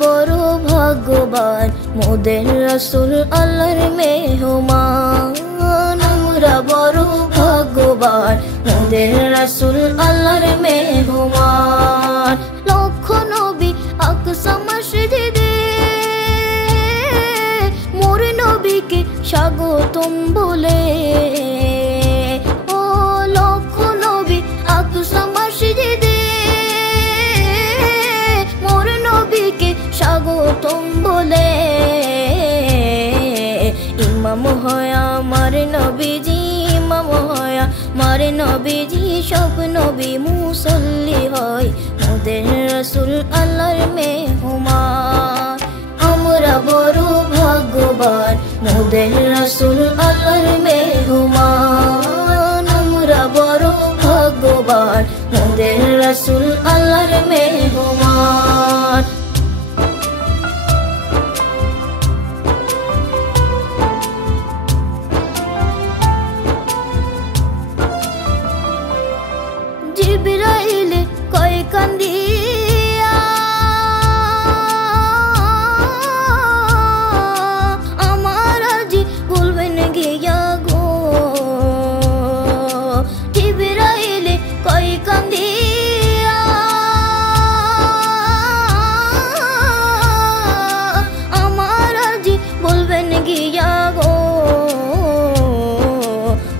বড় ভাগ্যবান, মোদের রাসূল আল্লাহর মেহমান। আমরা বড় ভাগ্যবান, মোদের রাসূল আল্লাহর মেহমান। লক্ষ নবী আকসা মসজিদে মোর নবীকে স্বাগতম বলে। ও লক্ষ নবী আকসা মসজিদে মোর নবীকে স্বাগতম বলে। ইমাম হয় আমার নবীজি, ইমাম হয় আমার নবীজি, সব নবী মুসল্লি হয় মোদের রাসূল আল্লাহর মেহমান। আমরা বড় ভাগ্যবান, মোদের রাসূল আল্লাহর মেহমান। আমরা বড় ভাগ্যবান, মোদের রাসূল আল্লাহর মেহমান। জিবরাইল কয় কান্দিয়া আমার আজি বলবেন গিয়া গো। জিবরাইল কয় কান্দিয়া আমার আজি বলবেন গিয়া গো।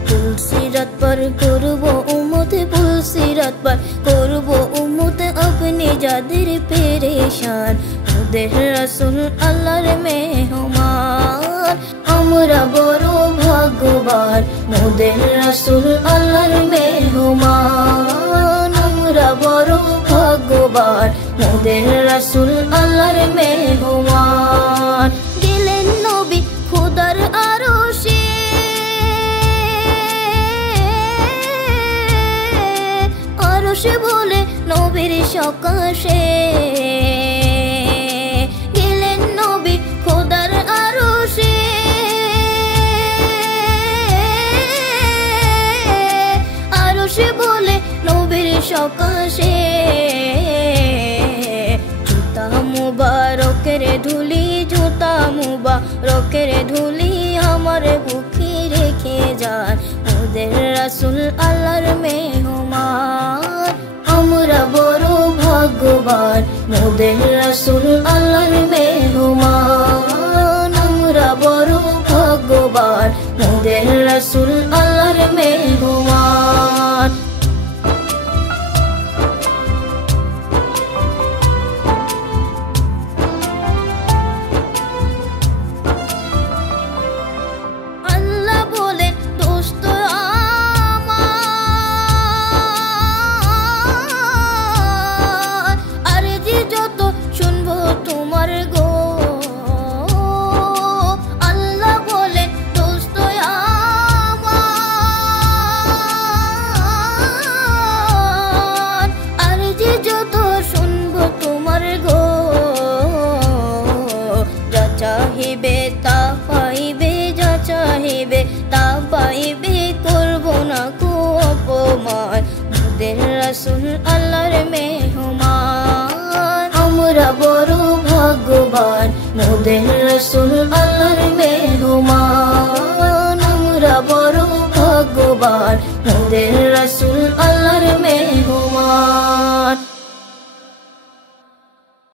পুলসিরাত পার করব উম্মত, পুলসিরাত পার করব উম্মত, আপনি যাদের পেরেশান মোদের রাসূল আল্লাহর মেহমান। আমরা বড় ভাগ্যবান, মোদের রাসূল আল্লাহর মেহমান। আমরা বড় ভাগ্যবান, মোদের রাসূল আল্লাহর মেহমান। গেলেন নবী খোদার আরশে, আরশে বলে নবীর সকাশে। গেলেন নবী খোদার আরশে, আরশে বলে নবীর সকাশে। জুতা মুবারকের ধুলি, জুতা মুবারকের ধুলি আমার বুকে রেখে যান মোদের রাসূল আল্লাহর মেহমান। আমরা বড় ভাগ্যবান, মোদের রাসূল আল্লাহর মেহমান। আমরা বড় ভাগ্যবান, মোদের রাসূল আল্লাহর মেহমান। আল্লাহ বলে দোস্ত আমার, আরে যে যত শুনবো তোমার গো। আল্লাহ বলে দোস্ত আমার, আরে যে যত শুনবো তোমার গো। যা চাহিবে তা পাইবে, যা চাহিবে তা পাইবে, করব না কো অপমান মোদের রাসূল আল্লাহর মেহমান। আমরা বড় ভাগ্যবান, মোদের রাসূল আল্লাহর মেহমান। আমরা বড় ভাগ্যবান, মোদের রাসূল আল্লাহর মেহমান।